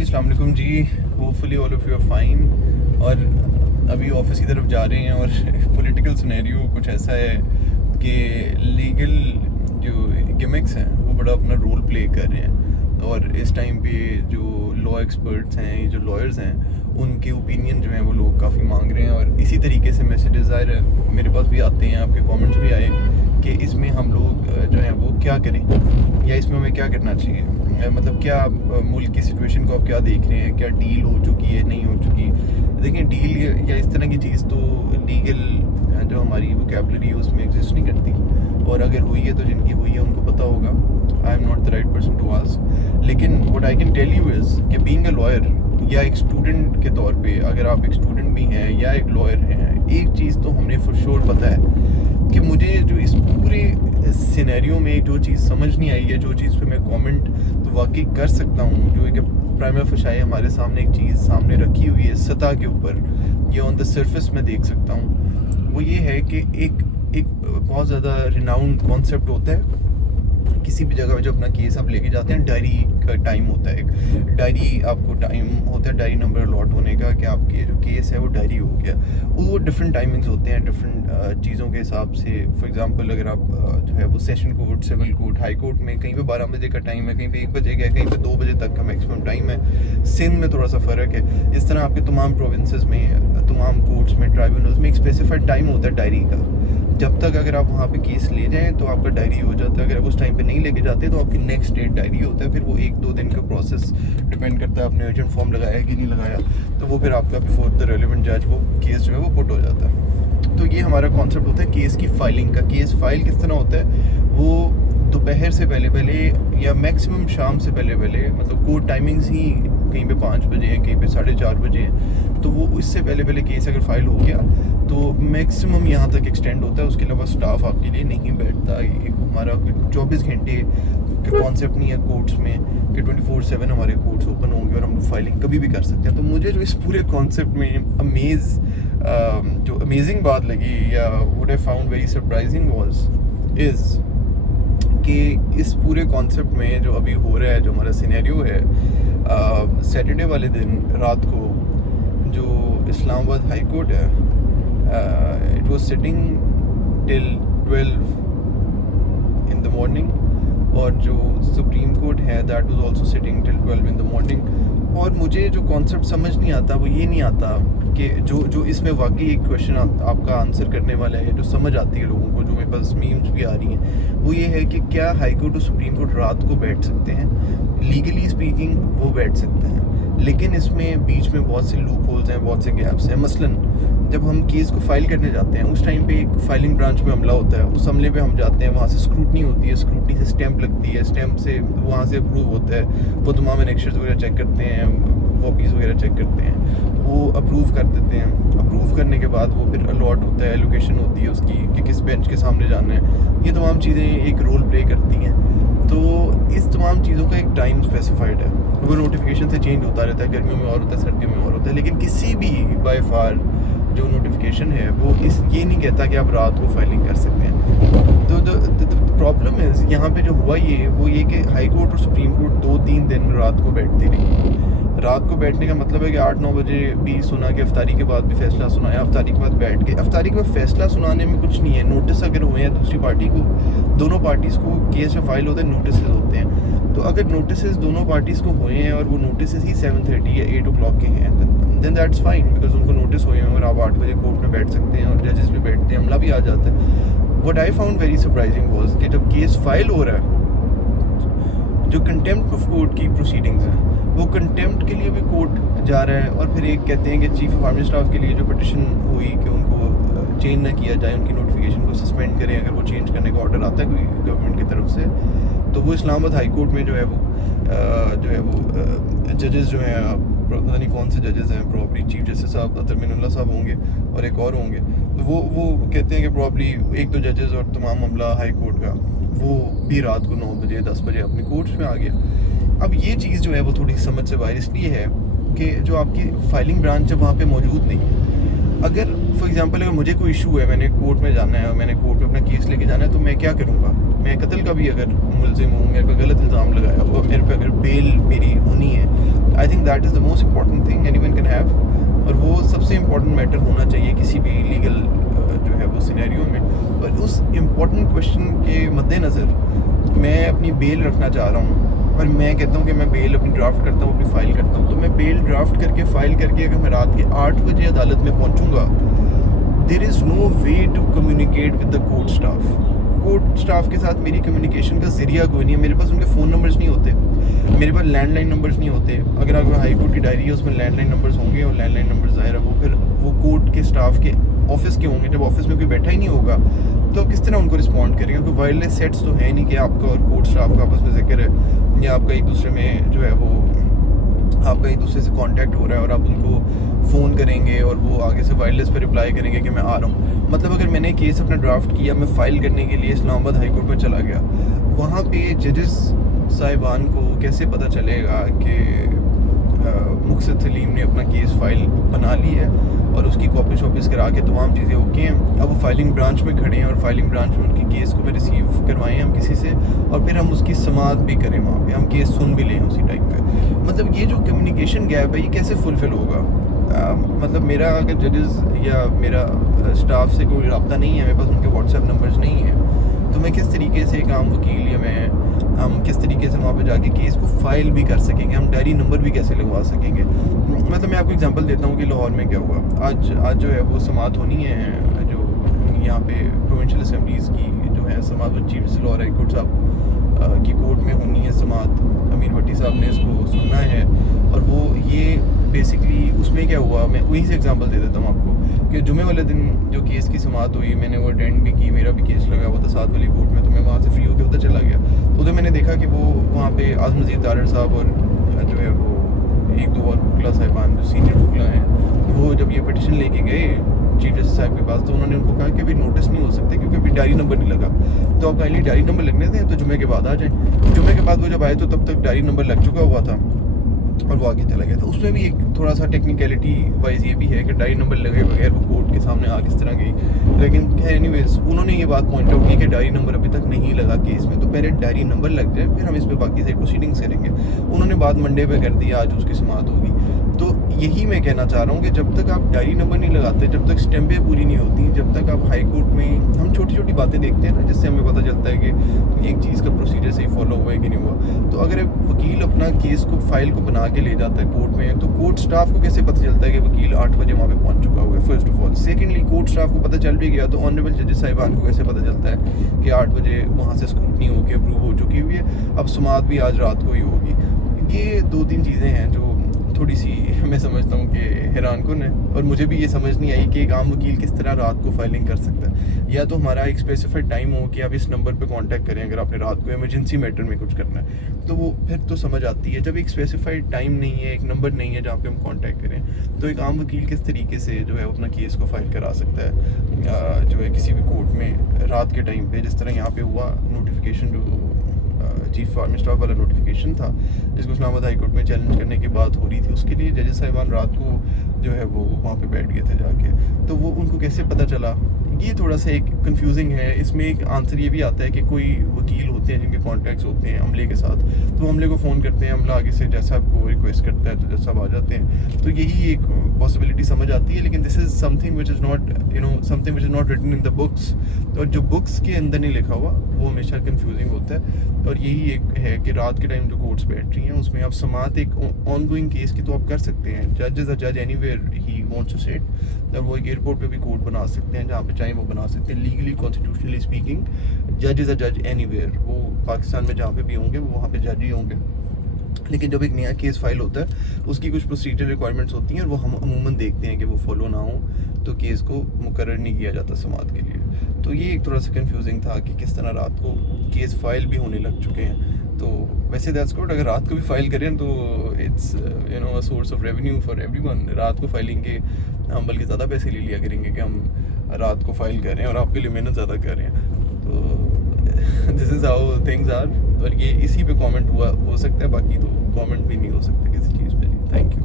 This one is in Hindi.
अस्सलाम वालेकुम जी। Hopefully all of you are fine. और अभी ऑफिस की तरफ जा रहे हैं और पॉलिटिकल सिनेरियो कुछ ऐसा है कि लीगल जो गिमिक्स हैं वो बड़ा अपना रोल प्ले कर रहे हैं। और इस टाइम पे जो लॉ एक्सपर्ट्स हैं, जो लॉयर्स हैं, उनके ओपिनियन जो हैं वो लोग काफ़ी मांग रहे हैं। और इसी तरीके से मैसेजेस ज़ाहिर है मेरे पास भी आते हैं, आपके कमेंट्स भी आए कि इसमें हम लोग जो हैं वो क्या करें या इसमें हमें क्या करना चाहिए। मतलब क्या मुल्क की सिचुएशन को आप क्या देख रहे हैं, क्या डील हो चुकी है, नहीं हो चुकी। देखिए डील या इस तरह की चीज़ तो लीगल जो हमारी वोकैबुलरी है उसमें एग्जिस्ट नहीं करती, और अगर हुई है तो जिनकी हुई है उनको पता होगा। I am not the right person to ask. लेकिन what I can tell you is कि बीइंग अ लॉयर या एक स्टूडेंट के तौर पे, अगर आप एक स्टूडेंट भी हैं या एक लॉयर हैं, एक चीज़ तो हमने फॉर श्योर पता है कि मुझे जो इस पूरे सिनेरियो में जो चीज़ समझ नहीं आई है, जो चीज़ पे मैं कमेंट तो वाकई कर सकता हूँ, जो एक प्राइमा फशाई हमारे सामने एक चीज़ सामने रखी हुई है सतह के ऊपर, ये ऑन द सरफेस में देख सकता हूँ, वो ये है कि एक बहुत ज़्यादा रिनाउंड कॉन्सेप्ट होता है किसी भी जगह में जो अपना केस आप लेके जाते हैं। डायरी का टाइम होता है, एक डायरी आपको टाइम होता है, डायरी नंबर अलॉट होने का कि आपके जो केस है वो डायरी हो गया। वो डिफरेंट टाइमिंग्स होते हैं डिफरेंट चीज़ों के हिसाब से। फॉर एग्जांपल अगर आप जो है वो session court, civil court, high court में कहीं पे 12 बजे का टाइम है, कहीं पे 1 बजे का, कहीं पे 2 बजे तक का मैक्सिमम टाइम है। सिंध में थोड़ा सा फ़र्क है। इस तरह आपके तमाम प्रोविंसेस में, तमाम कोर्ट्स में, ट्राइब्यूनल्स में एक स्पेसिफाइड टाइम होता है डायरी का। जब तक अगर आप वहाँ पे केस ले जाएं तो आपका डायरी हो जाता है। अगर आप उस टाइम पे नहीं लेके जाते तो आपकी नेक्स्ट डेट डायरी होता है। फिर वो 1-2 दिन का प्रोसेस डिपेंड करता है आपने अर्जेंट फॉर्म लगाया कि नहीं लगाया, तो वो फिर आपका बिफोर द रेलेवेंट जज वो केस जो है वो पुट हो जाता है। तो ये हमारा कॉन्सेप्ट होता है केस की फाइलिंग का। केस फाइल किस तरह होता है, वो दोपहर से पहले या मैक्सिमम शाम से पहले, मतलब कोर्ट टाइमिंग्स ही कहीं पे 5 बजे है, कहीं पे 4:30 बजे है, तो वो इससे पहले केस अगर फाइल हो गया तो मैक्सिमम यहाँ तक एक्सटेंड होता है। उसके अलावा स्टाफ आपके लिए नहीं बैठता। एक हमारा 24 घंटे का कॉन्सेप्ट नहीं है कोर्ट्स में कि 24/7 हमारे कोर्ट्स ओपन होंगे और हम फाइलिंग कभी भी कर सकते हैं। तो मुझे जो इस पूरे कॉन्सेप्ट में जो अमेजिंग बात लगी, या what I found very surprising is कि इस पूरे कॉन्सेप्ट में जो अभी हो रहा है, जो हमारा सिनेरियो है, सैटरडे वाले दिन रात को जो इस्लामाबाद हाई कोर्ट है, it was sitting till 12 in the morning, और जो सुप्रीम कोर्ट है that was also sitting till 12 in the morning. और मुझे जो कॉन्सेप्ट समझ नहीं आता वो ये नहीं आता कि जो इसमें वाकई एक क्वेश्चन आपका आंसर करने वाला है, जो समझ आती है लोगों को, जो मेरे पास मीम्स भी आ रही हैं, वो ये है कि क्या हाई कोर्ट और सुप्रीम कोर्ट रात को बैठ सकते हैं? लीगली स्पीकिंग वो बैठ सकते हैं, लेकिन इसमें बीच में बहुत से लूप होल्स हैं, बहुत से गैप्स हैं। मसलन जब हम केस को फाइल करने जाते हैं उस टाइम पे एक फाइलिंग ब्रांच में हमला होता है, उस हमले पे हम जाते हैं, वहाँ से स्क्रूटनी होती है, स्क्रूटनी से स्टैंप लगती है, स्टैंप से वहाँ से अप्रूव होता है, वो तमाम एनेक्शर्स वगैरह चेक करते हैं, कॉपीज़ वगैरह चेक करते हैं, वो अप्रूव कर देते हैं। अप्रूव करने के बाद वो फिर अलॉट होता है, एलोकेशन होती है उसकी कि किस बेंच के सामने जाना है। ये तमाम चीज़ें एक रोल प्ले करती हैं। तो इस तमाम चीज़ों का एक टाइम स्पेसिफाइड है, वो नोटिफिकेशन से चेंज होता रहता है, गर्मियों में और होता है, सर्दियों में और होता है। लेकिन किसी भी बाय फार जो नोटिफिकेशन है वो ये नहीं कहता कि आप रात को फाइलिंग कर सकते हैं। तो प्रॉब्लम है यहाँ पे जो हुआ वो ये कि हाई कोर्ट और सुप्रीम कोर्ट 2-3 दिन रात को बैठती रही। रात को बैठने का मतलब है कि 8-9 बजे भी सुना कि अफ्तारी के बाद भी फैसला सुनाया, अफ्तारी के बाद बैठ के, अफ्तारी के बाद फैसला सुनाने में कुछ नहीं है। नोटिस अगर हुए हैं दूसरी पार्टी को, दोनों पार्टीज़ को केस में फाइल होते हैं, नोटिस होते हैं। तो अगर नोटिस दोनों पार्टीज़ को हुए हैं और वो नोटिस ही 7:30 या 8 o'clock के हैं, देन दैट्स फाइन, बिकॉज उनको नोटिस हुए हैं और आप 8 बजे कोर्ट में बैठ सकते हैं और जजेस भी बैठते हैं, हमला भी आ जाता है। What I found very surprising was कि जब केस फाइल हो रहा है, जो कंटेम्प्ट ऑफ कोर्ट की प्रोसीडिंग्स हैं, वो कंटेम्प्ट के लिए भी कोर्ट जा रहा है। और फिर एक कहते हैं कि चीफ ऑफ आर्मी स्टाफ के लिए जो पिटिशन हुई कि उनको चेंज ना किया जाए, उनकी नोटिफिकेशन को सस्पेंड करें अगर वो चेंज करने का ऑर्डर आता है कोई गवर्नमेंट की तरफ से, तो वो इस्लामाबाद हाई कोर्ट में जो है वो जजेस जो हैं, पता नहीं कौन से जजेस हैं, प्रॉब्ली चीफ जस्टिस साहब अतरमीनुल्लाह साहब होंगे और एक और होंगे, तो वो कहते हैं कि प्रॉब्ली 1-2 जजेस और तमाम मामला हाई कोर्ट का वो भी रात को 9 बजे 10 बजे अपनी कोर्ट्स में आ गया। अब ये चीज़ जो है वो थोड़ी समझ से बाहर इसलिए है कि जो आपकी फाइलिंग ब्रांच है वहाँ पे मौजूद नहीं है। अगर फॉर एग्जांपल अगर मुझे कोई इशू है, मैंने कोर्ट में जाना है और मैंने कोर्ट में अपना केस लेके जाना है, तो मैं क्या करूँगा? मैं कत्ल का भी अगर मुलजिम हूँ, मेरे पे गलत इल्ज़ाम लगाया हुआ, मेरे पे अगर बेल मेरी होनी है, I think that is the most important thing anyone can have, और वो सबसे इम्पॉर्टेंट मैटर होना चाहिए किसी भी लीगल जो है वो सिनेरियो में। और उस इम्पॉर्टेंट क्वेश्चन के मद्देनज़र मैं अपनी बेल रखना चाह रहा हूँ, और मैं कहता हूँ कि मैं बेल अपनी ड्राफ्ट करता हूँ, अपनी फ़ाइल करता हूँ। तो मैं बेल ड्राफ्ट करके फ़ाइल करके अगर मैं रात के 8 बजे अदालत में पहुँचूँगा, there is no way to communicate with the court staff. Court staff के साथ मेरी कम्युनिकेशन का ज़रिया कोई नहीं है। मेरे पास उनके फ़ोन नंबर्स नहीं होते, मेरे पास लैंडलाइन नंबर्स नहीं होते। अगर आपको हाई कोर्ट की डायरी है उसमें लैंडलाइन नंबर्स होंगे, और लैंडलाइन नंबर ज़ाहिर है वो फिर वो कोर्ट के स्टाफ के ऑफिस के होंगे। जब ऑफिस में कोई बैठा ही नहीं होगा तो किस तरह उनको रिस्पॉन्ड करेंगे? क्योंकि वायरलेस सेट्स तो है नहीं कि आपका और कोर्ट स्टाफ का आपस में जिक्र है, या आपका एक दूसरे में जो है वो आपका एक दूसरे से कांटेक्ट हो रहा है और आप उनको फ़ोन करेंगे और वो आगे से वायरलेस पे रिप्लाई करेंगे कि मैं आ रहा हूँ। मतलब अगर मैंने केस अपना ड्राफ्ट किया, मैं फ़ाइल करने के लिए इस्लामाबाद हाई कोर्ट में चला गया, वहाँ पे जजेस साहिबान को कैसे पता चलेगा कि मुक़्सिद सलीम ने अपना केस फाइल बना ली है और उसकी कॉपी शॉपीज़ करा के तमाम चीज़ें ओके हैं। अब वो फाइलिंग ब्रांच में खड़े हैं और फाइलिंग ब्रांच में उनकी केस को मैं रिसीव करवाएं हम किसी से, और फिर हम उसकी समाअत भी करें वहाँ पे, हम केस सुन भी लें उसी टाइम पे। मतलब ये जो कम्युनिकेशन गैप है ये कैसे फुलफ़िल होगा? मतलब मेरा अगर जजेस या मेरा स्टाफ से कोई रब्ता नहीं है, मेरे पास उनके व्हाट्सएप नंबर्स नहीं हैं, तो मैं किस तरीके से एक आम वकील या हम किस तरीके से वहाँ पे जाके केस को फाइल भी कर सकेंगे? हम डायरी नंबर भी कैसे लगवा सकेंगे? मतलब मैं आपको एग्जांपल देता हूँ कि लाहौर में क्या हुआ। आज जो है वो समाअत होनी है, जो यहाँ पे प्रोविंशियल असेंबलीज़ की जो है समाअत, वो chief justice Lahore high court साहब की कोर्ट में होनी है समाअत। अमीर भट्टी साहब ने इसको सुनना है, और वो ये बेसिकली उसमें क्या हुआ, मैं वहीं से एग्जांपल दे देता हूँ आपको कि जुमे वाले दिन जो केस की समाअत हुई, मैंने वो अटेंड भी की, मेरा भी केस लगा हुआ था साथ वाली कोर्ट में, तो मैं वहाँ से फ्री होकर उधर चला गया। तो उधर मैंने देखा कि वो वहाँ पे आज़म मजीद दारड़ साहब और जो है वो एक दो और वकला साहिबान जो सीनियर वकला हैं, वो जब ये पिटिशन लेके गए चीफ जस्टिस साहब के पास, तो उन्होंने उनको कहा कि अभी नोटिस नहीं हो सकते क्योंकि अभी डायरी नंबर नहीं लगा, तो आप काइंडली डायरी नंबर लगने दें, तो जुमे के बाद आ जाए। जुमे के बाद वो जब आए तो तब तक डायरी नंबर लग चुका हुआ था और वो आगे चला गया था। उसमें भी एक थोड़ा सा टेक्निकलिटी वाइज ये भी है कि डायरी नंबर लगे बगैर वो कोर्ट के सामने आ किस तरह गई। लेकिन खैर एनीवेज उन्होंने ये बात पॉइंट आउट की कि डायरी नंबर अभी तक नहीं लगा केस में, तो पहले डायरी नंबर लग जाए फिर हम इस पर बाकी से प्रोसीडिंग्स करेंगे। उन्होंने बात मंडे पे कर दी, आज उसकी समाअत होगी। तो यही मैं कहना चाह रहा हूँ कि जब तक आप डायरी नंबर नहीं लगाते, जब तक स्टैम्पें पूरी नहीं होती, जब तक आप हाई कोर्ट में हम छोटी छोटी बातें देखते हैं ना, जिससे हमें पता चलता है कि एक चीज़ का प्रोसीजर सही फॉलो हुआ है कि नहीं हुआ। तो अगर एक वकील अपना केस को फाइल को बना के ले जाता है कोर्ट में, तो कोर्ट स्टाफ को कैसे पता चलता है कि वकील 8 बजे वहाँ पे पहुँच चुका हुआ है? First of all. Secondly, court staff को पता चल भी गया तो ऑनरेबल जजेस साहिबान को कैसे पता चलता है कि 8 बजे वहाँ से स्क्रूटनी होकर अप्रूव हो चुकी हुई है, अब समाअत भी आज रात को ही होगी? ये 2-3 चीज़ें हैं जो थोड़ी सी मैं समझता हूँ कि हैरान कुन है, और मुझे भी ये समझ नहीं आई कि एक आम वकील किस तरह रात को फाइलिंग कर सकता है। या तो हमारा एक स्पेसिफाइड टाइम हो कि आप इस नंबर पे कांटेक्ट करें अगर आपने रात को इमरजेंसी मैटर में कुछ करना है, तो वो फिर तो समझ आती है। जब एक स्पेसिफाइड टाइम नहीं है, एक नंबर नहीं है जहाँ पे हम कांटेक्ट करें, तो एक आम वकील किस तरीके से जो है अपना केस को फाइल करा सकता है जो है किसी भी कोर्ट में रात के टाइम पे? जिस तरह यहाँ पे हुआ नोटिफिकेशन, जो चीफ फार्म स्टाफ वाला नोटिफिकेशन था जिसको इस्लामाबाद हाई कोर्ट में चैलेंज करने की बात हो रही थी, उसके लिए जजेस साहिबान रात को जो है वो वहाँ पे बैठ गए थे जाके, तो वो उनको कैसे पता चला? ये थोड़ा सा एक कंफ्यूजिंग है। इसमें एक आंसर ये भी आता है कि कोई वकील होते हैं जिनके कॉन्टैक्ट्स होते हैं अमले के साथ, तो अमले को फ़ोन करते हैं, अमला आगे से जज साहब को रिक्वेस्ट करता है तो जज साहब आ जाते हैं। तो यही एक पॉसिबिलिटी समझ आती है, लेकिन this is something which is not something which is not written in the books, और जो बुक्स के अंदर नहीं लिखा हुआ वो हमेशा कंफ्यूजिंग होता है। और यही एक है कि रात के टाइम जो कोर्ट्स बैठ रही हैं उसमें आप समाअत एक ऑन गोइंग केस की तो आप कर सकते हैं, जज इज़ अ जज anywhere he wants to sit, और वो एक एयरपोर्ट पे भी कोर्ट बना सकते हैं जहाँ पे चाहे वो बना सकते हैं। लीगली कॉन्स्टिट्यूशनली स्पीकिंग जज इज़ अ जज एनीवेयर, वो पाकिस्तान में जहाँ पे भी होंगे वो वहाँ पे जज ही होंगे। लेकिन जब एक नया केस फाइल होता है उसकी कुछ प्रोसीजर रिक्वायरमेंट्स होती हैं और वो हम अमूमन देखते हैं कि वो फॉलो ना हो, तो केस को मुकर्रर नहीं किया जाता समाअत के लिए। तो ये एक थोड़ा सा कंफ्यूजिंग था कि किस तरह रात को केस फाइल भी होने लग चुके हैं। तो वैसे दैट्स गुड, अगर रात को भी फाइल करें तो it's a source of revenue for everyone. रात को फाइलिंग के हम बल्कि ज़्यादा पैसे ले लिया करेंगे कि हम रात को फाइल कर रहे हैं और आपके लिए मेहनत ज़्यादा कर रहे हैं। तो this is how things are, और ये इसी पे कमेंट हो सकता है, बाकी तो कमेंट भी नहीं हो सकता किसी चीज़ पे। Thank you.